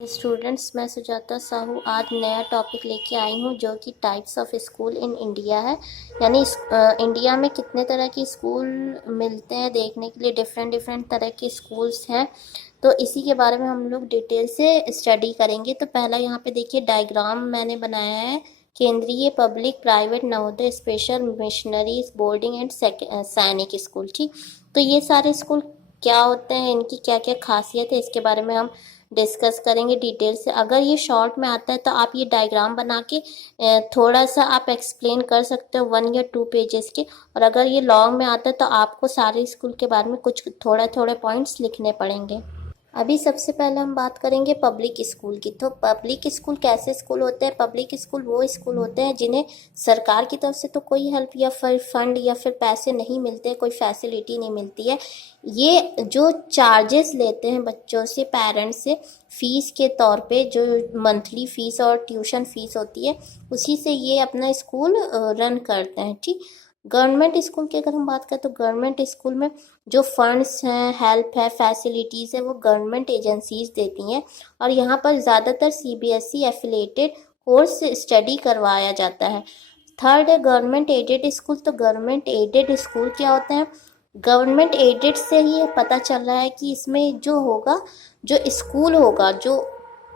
Students, मैं सुजाता साहू आज नया टॉपिक लेके आई हूँ जो कि types of school in India है। यानी इंडिया में कितने तरह के स्कूल मिलते हैं देखने के लिए। डिफरेंट डिफरेंट तरह के स्कूल्स हैं, तो इसी के बारे में हम लोग डिटेल से स्टडी करेंगे। तो पहला यहाँ पे देखिए डायग्राम मैंने बनाया है। केंद्रीय, public, private, Navodaya, special, missionaries, boarding and सैनिक स्कूल। ठीक, तो ये सारे स्कूल क्या होते हैं, इनकी क्या क्या खासियत है, इसके बारे में हम डिस्कस करेंगे डिटेल से। अगर ये शॉर्ट में आता है तो आप ये डायग्राम बना के थोड़ा सा आप एक्सप्लेन कर सकते हो 1 या 2 पेजेस के। और अगर ये लॉन्ग में आता है तो आपको सारे स्कूल के बारे में कुछ थोड़े थोड़े पॉइंट्स लिखने पड़ेंगे। अभी सबसे पहले हम बात करेंगे पब्लिक स्कूल की। तो पब्लिक स्कूल कैसे स्कूल होते हैं? पब्लिक स्कूल वो स्कूल होते हैं जिन्हें सरकार की तरफ से तो कोई हेल्प या फिर फंड या फिर पैसे नहीं मिलते, कोई फैसिलिटी नहीं मिलती है। ये जो चार्जेस लेते हैं बच्चों से, पेरेंट्स से, फीस के तौर पे, जो मंथली फीस और ट्यूशन फीस होती है, उसी से ये अपना स्कूल रन करते हैं। ठीक, गवर्नमेंट स्कूल की अगर हम बात करें तो गवर्नमेंट स्कूल में जो फंड्स हैं, हेल्प है, फैसिलिटीज़ है, वो गवर्नमेंट एजेंसीज देती हैं। और यहाँ पर ज़्यादातर सीबीएसई एफिलेटेड कोर्स स्टडी करवाया जाता है। थर्ड है गवर्नमेंट एडेड स्कूल। तो गवर्नमेंट एडेड स्कूल क्या होते हैं? गवर्नमेंट एडेड से ही पता चल रहा है कि इसमें जो होगा, जो स्कूल होगा, जो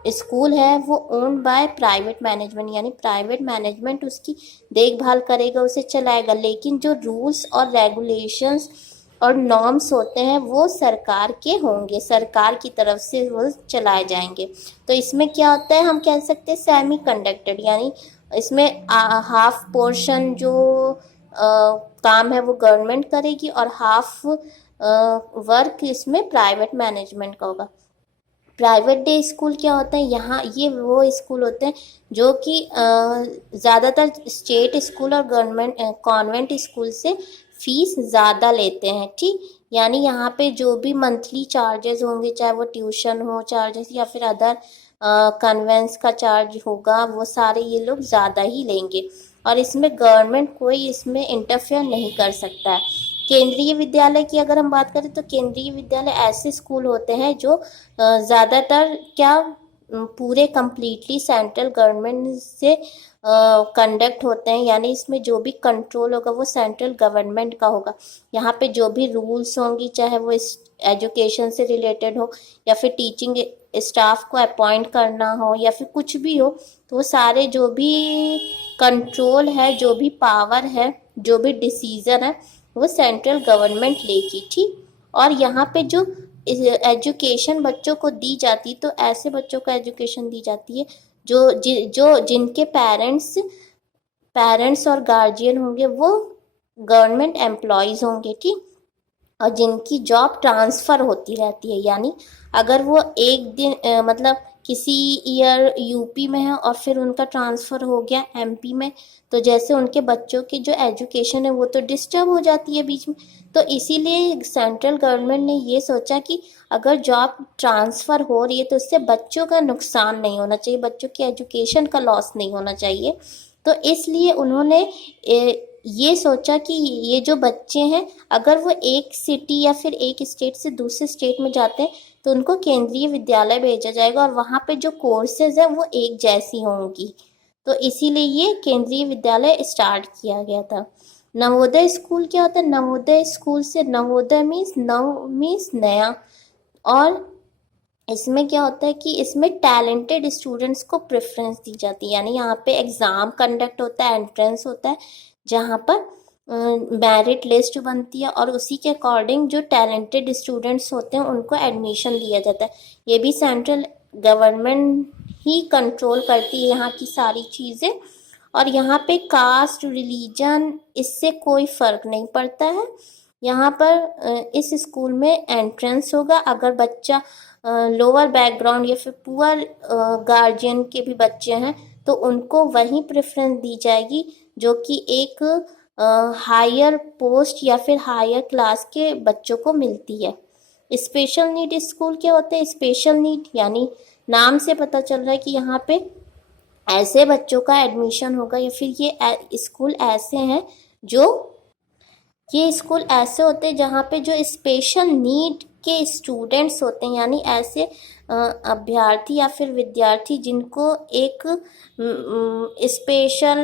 स्कूल है वो ओन बाय प्राइवेट मैनेजमेंट, यानी प्राइवेट मैनेजमेंट उसकी देखभाल करेगा, उसे चलाएगा। लेकिन जो रूल्स और रेगुलेशंस और नॉर्म्स होते हैं वो सरकार के होंगे, सरकार की तरफ से वो चलाए जाएंगे। तो इसमें क्या होता है, हम कह सकते हैं सेमी कंडक्टेड, यानी इसमें हाफ पोर्शन जो काम है वो गवर्नमेंट करेगी और हाफ वर्क इसमें प्राइवेट मैनेजमेंट का होगा। प्राइवेट डे स्कूल क्या होता है? यहाँ ये वो स्कूल होते हैं जो कि ज़्यादातर स्टेट स्कूल और गवर्नमेंट कॉन्वेंट स्कूल से फीस ज़्यादा लेते हैं। ठीक, यानी यहाँ पे जो भी मंथली चार्जेस होंगे, चाहे वो ट्यूशन हो चार्जेस या फिर अदर कन्वेंस का चार्ज होगा, वो सारे ये लोग ज़्यादा ही लेंगे। और इसमें गवर्नमेंट कोई इसमें इंटरफेयर नहीं कर सकता है। केंद्रीय विद्यालय की अगर हम बात करें तो केंद्रीय विद्यालय ऐसे स्कूल होते हैं जो ज़्यादातर क्या पूरे कम्प्लीटली सेंट्रल गवर्नमेंट से कंडक्ट होते हैं। यानी इसमें जो भी कंट्रोल होगा वो सेंट्रल गवर्नमेंट का होगा। यहाँ पे जो भी रूल्स होंगी, चाहे वो एजुकेशन से रिलेटेड हो या फिर टीचिंग स्टाफ को अपॉइंट करना हो या फिर कुछ भी हो, तो वो सारे जो भी कंट्रोल है, जो भी पावर है, जो भी डिसीजन है, वो सेंट्रल गवर्नमेंट लेगी। ठीक, और यहाँ पे जो एजुकेशन बच्चों को दी जाती, तो ऐसे बच्चों को एजुकेशन दी जाती है जो जिनके पेरेंट्स और गार्जियन होंगे वो गवर्नमेंट एम्प्लॉयज़ होंगे। ठीक, और जिनकी जॉब ट्रांसफ़र होती रहती है, यानी अगर वो एक दिन मतलब किसी ईयर यूपी में है और फिर उनका ट्रांसफ़र हो गया एमपी में, तो जैसे उनके बच्चों की जो एजुकेशन है वो तो डिस्टर्ब हो जाती है बीच में। तो इसीलिए सेंट्रल गवर्नमेंट ने ये सोचा कि अगर जॉब ट्रांसफ़र हो रही है तो उससे बच्चों का नुकसान नहीं होना चाहिए, बच्चों की एजुकेशन का लॉस नहीं होना चाहिए। तो इसलिए उन्होंने ये सोचा कि ये जो बच्चे हैं अगर वो एक सिटी या फिर एक स्टेट से दूसरे स्टेट में जाते हैं तो उनको केंद्रीय विद्यालय भेजा जाएगा और वहाँ पे जो कोर्सेज है वो एक जैसी होंगी। तो इसीलिए ये केंद्रीय विद्यालय स्टार्ट किया गया था। नवोदय स्कूल क्या होता है? नवोदय स्कूल से नवोदय मीन्स नया। और इसमें क्या होता है कि इसमें टैलेंटेड स्टूडेंट्स को प्रेफरेंस दी जाती है। यानी यहाँ पे एग्ज़ाम कंडक्ट होता है, एंट्रेंस होता है, जहाँ पर मेरिट लिस्ट बनती है और उसी के अकॉर्डिंग जो टैलेंटेड स्टूडेंट्स होते हैं उनको एडमिशन दिया जाता है। ये भी सेंट्रल गवर्नमेंट ही कंट्रोल करती है यहाँ की सारी चीज़ें। और यहाँ पे कास्ट, रिलीजन, इससे कोई फ़र्क नहीं पड़ता है। यहाँ पर इस स्कूल में एंट्रेंस होगा। अगर बच्चा लोअर बैकग्राउंड या फिर पुअर गार्जियन के भी बच्चे हैं तो उनको वही प्रेफरेंस दी जाएगी जो कि एक हायर पोस्ट या फिर हायर क्लास के बच्चों को मिलती है। स्पेशल नीड स्कूल क्या होते हैं? स्पेशल नीड यानी नाम से पता चल रहा है कि यहाँ पे ऐसे बच्चों का एडमिशन होगा या फिर ये स्कूल ऐसे होते हैं जहाँ पे जो स्पेशल नीड के स्टूडेंट्स होते हैं, यानी ऐसे अभ्यर्थी या फिर विद्यार्थी जिनको एक स्पेशल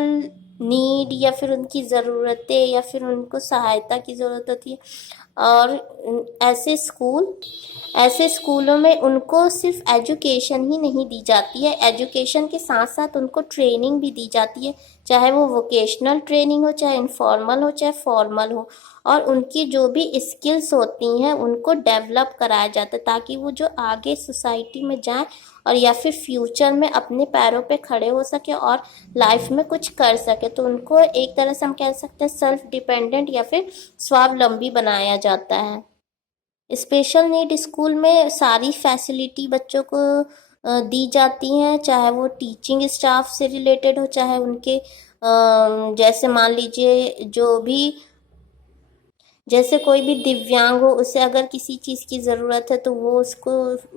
नीड या फिर उनकी ज़रूरतें या फिर उनको सहायता की ज़रूरत होती है। और ऐसे स्कूलों में उनको सिर्फ एजुकेशन ही नहीं दी जाती है, एजुकेशन के साथ साथ उनको ट्रेनिंग भी दी जाती है, चाहे वो वोकेशनल ट्रेनिंग हो, चाहे इनफॉर्मल हो, चाहे फॉर्मल हो। और उनकी जो भी स्किल्स होती हैं उनको डेवलप कराया जाता है ताकि वो जो आगे सोसाइटी में जाएं और या फिर फ्यूचर में अपने पैरों पे खड़े हो सके और लाइफ में कुछ कर सके। तो उनको एक तरह से हम कह सकते हैं सेल्फ डिपेंडेंट या फिर स्वावलंबी बनाया जाता है। स्पेशल नीड स्कूल में सारी फैसिलिटी बच्चों को दी जाती हैं, चाहे वो टीचिंग स्टाफ से रिलेटेड हो, चाहे उनके जैसे मान लीजिए जैसे कोई भी दिव्यांग हो, उसे अगर किसी चीज़ की ज़रूरत है तो वो उसको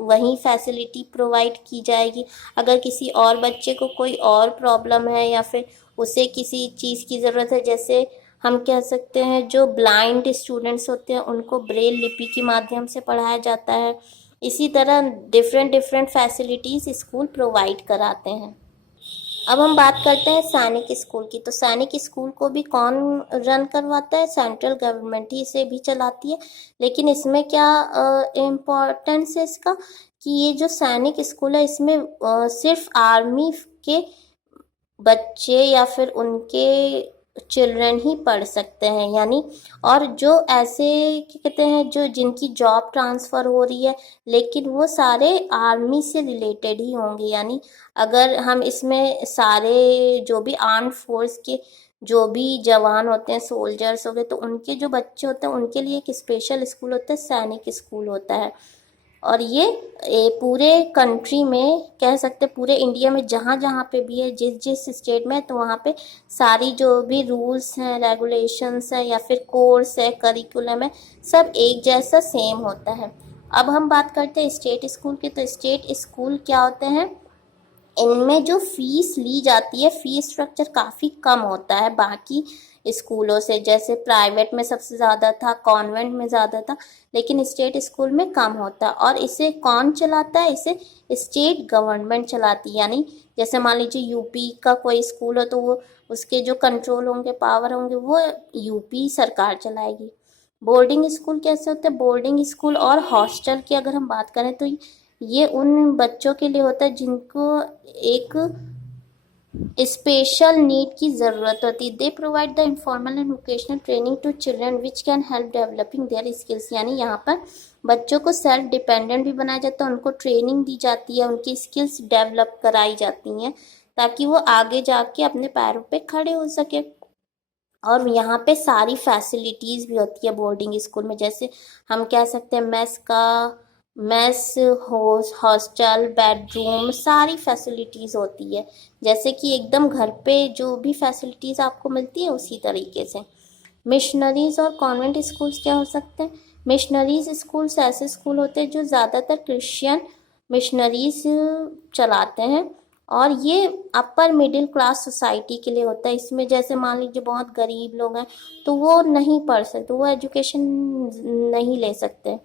वहीं फैसिलिटी प्रोवाइड की जाएगी। अगर किसी और बच्चे को कोई और प्रॉब्लम है या फिर उसे किसी चीज़ की ज़रूरत है, जैसे हम कह सकते हैं जो ब्लाइंड स्टूडेंट्स होते हैं उनको ब्रेल लिपि के माध्यम से पढ़ाया जाता है। इसी तरह different different facilities school provide कराते हैं। अब हम बात करते हैं सैनिक स्कूल की। तो सैनिक स्कूल को भी कौन रन करवाता है? सेंट्रल गवर्नमेंट ही इसे भी चलाती है। लेकिन इसमें क्या इम्पोर्टेंस है इसका कि ये जो सैनिक स्कूल है इसमें सिर्फ आर्मी के बच्चे या फिर उनके चिल्ड्रन ही पढ़ सकते हैं, यानी और जो ऐसे क्या कहते हैं जो जिनकी जॉब ट्रांसफ़र हो रही है लेकिन वो सारे आर्मी से रिलेटेड ही होंगे। यानी अगर हम इसमें सारे जो भी आर्म फोर्स के जो भी जवान होते हैं, सोल्जर्स हो गए, तो उनके जो बच्चे होते हैं उनके लिए एक स्पेशल स्कूल होता है, सैनिक स्कूल होता है। और ये पूरे कंट्री में कह सकते पूरे इंडिया में जहाँ जहाँ पे भी है, जिस जिस स्टेट में है, तो वहाँ पे सारी जो भी रूल्स हैं, रेगुलेशंस है या फिर कोर्स है, करिकुलम है, सब एक जैसा सेम होता है। अब हम बात करते हैं स्टेट स्कूल की। तो स्टेट स्कूल क्या होते हैं? इनमें जो फीस ली जाती है, फीस स्ट्रक्चर काफ़ी कम होता है बाकी स्कूलों से। जैसे प्राइवेट में सबसे ज़्यादा था, कॉन्वेंट में ज़्यादा था, लेकिन स्टेट स्कूल में कम होता है। और इसे कौन चलाता है? इसे स्टेट गवर्नमेंट चलाती है। यानी जैसे मान लीजिए यूपी का कोई स्कूल हो तो वो उसके जो कंट्रोल होंगे, पावर होंगे, वो यूपी सरकार चलाएगी। बोर्डिंग स्कूल कैसे होते हैं? बोर्डिंग स्कूल और हॉस्टल की अगर हम बात करें तो ये उन बच्चों के लिए होता है जिनको एक स्पेशल नीड की ज़रूरत होती है। They provide the informal and vocational training to children which can help developing their skills. यानी यहाँ पर बच्चों को सेल्फ डिपेंडेंट भी बनाया जाता है, उनको ट्रेनिंग दी जाती है, उनकी स्किल्स डेवलप कराई जाती हैं ताकि वो आगे जाके अपने पैरों पे खड़े हो सके। और यहाँ पे सारी फैसिलिटीज़ भी होती है बोर्डिंग स्कूल में, जैसे हम कह सकते हैं मेस हॉस्टल, बेडरूम, सारी फैसिलिटीज़ होती है, जैसे कि एकदम घर पे जो भी फैसिलिटीज़ आपको मिलती है उसी तरीके से। मिशनरीज और कॉन्वेंट स्कूल्स क्या हो सकते हैं? मिशनरीज स्कूल्स ऐसे स्कूल होते हैं जो ज़्यादातर क्रिश्चियन मिशनरीज चलाते हैं और ये अपर मिडिल क्लास सोसाइटी के लिए होता है। इसमें जैसे मान लीजिए बहुत गरीब लोग हैं तो वो नहीं पढ़ सकते, वो एजुकेशन नहीं ले सकते।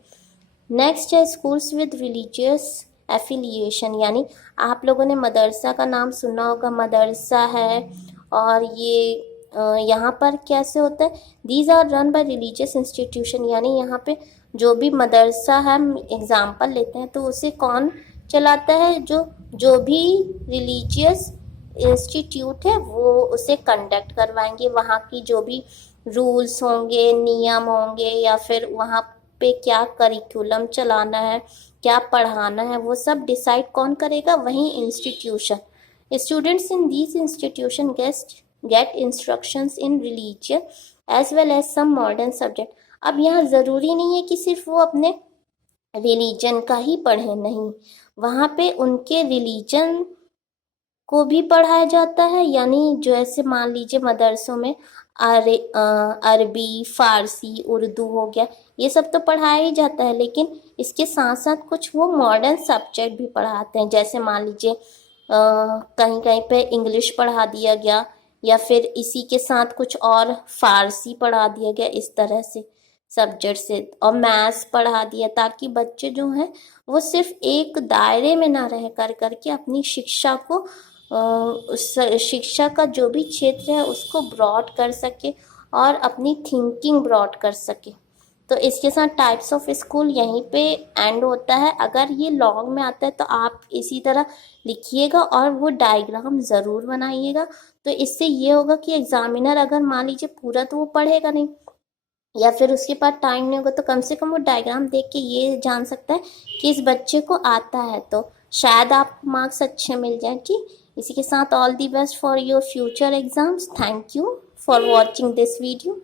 नेक्स्ट है स्कूल्स विद रिलीजियस एफिलिएशन। यानी आप लोगों ने मदरसा का नाम सुना होगा, मदरसा है और ये यहाँ पर कैसे होता है? These are run by religious institution. यानी यहाँ पे जो भी मदरसा है, हम एग्जाम्पल लेते हैं तो उसे कौन चलाता है? जो भी रिलीजियस इंस्टीट्यूट है वो उसे कंडक्ट करवाएंगे। वहाँ की जो भी रूल्स होंगे, नियम होंगे या फिर वहाँ पे क्या करिकुलम चलाना है, क्या पढ़ाना है, वो सब डिसाइड कौन करेगा? वही institution. Students in these institution get instructions in religion as well as some modern subject. अब यहाँ ज़रूरी नहीं है कि सिर्फ वो अपने रिलीजन का ही पढ़े, नहीं, वहाँ पे उनके रिलीजन को भी पढ़ाया जाता है। यानी जो ऐसे मान लीजिए मदरसों में अरबी, फ़ारसी, उर्दू हो गया, ये सब तो पढ़ाया ही जाता है, लेकिन इसके साथ साथ कुछ वो मॉडर्न सब्जेक्ट भी पढ़ाते हैं। जैसे मान लीजिए कहीं कहीं पे इंग्लिश पढ़ा दिया गया या फिर इसी के साथ कुछ और फ़ारसी पढ़ा दिया गया, इस तरह से। सब्जेक्ट से, और मैथ्स पढ़ा दिया, ताकि बच्चे जो हैं वो सिर्फ एक दायरे में ना रह कर करके अपनी शिक्षा को उस शिक्षा का जो भी क्षेत्र है उसको ब्रॉड कर सके और अपनी थिंकिंग ब्रॉड कर सके। तो इसके साथ टाइप्स ऑफ स्कूल यहीं पे एंड होता है। अगर ये लॉन्ग में आता है तो आप इसी तरह लिखिएगा और वो डायग्राम ज़रूर बनाइएगा। तो इससे ये होगा कि एग्जामिनर अगर मान लीजिए पूरा तो वो पढ़ेगा नहीं या फिर उसके पास टाइम नहीं होगा, तो कम से कम वो डायग्राम देख के ये जान सकता है कि इस बच्चे को आता है, तो शायद आपको मार्क्स अच्छे मिल जाएं। ठीक, इसी के साथ all the best for your future exams. Thank you for watching this video.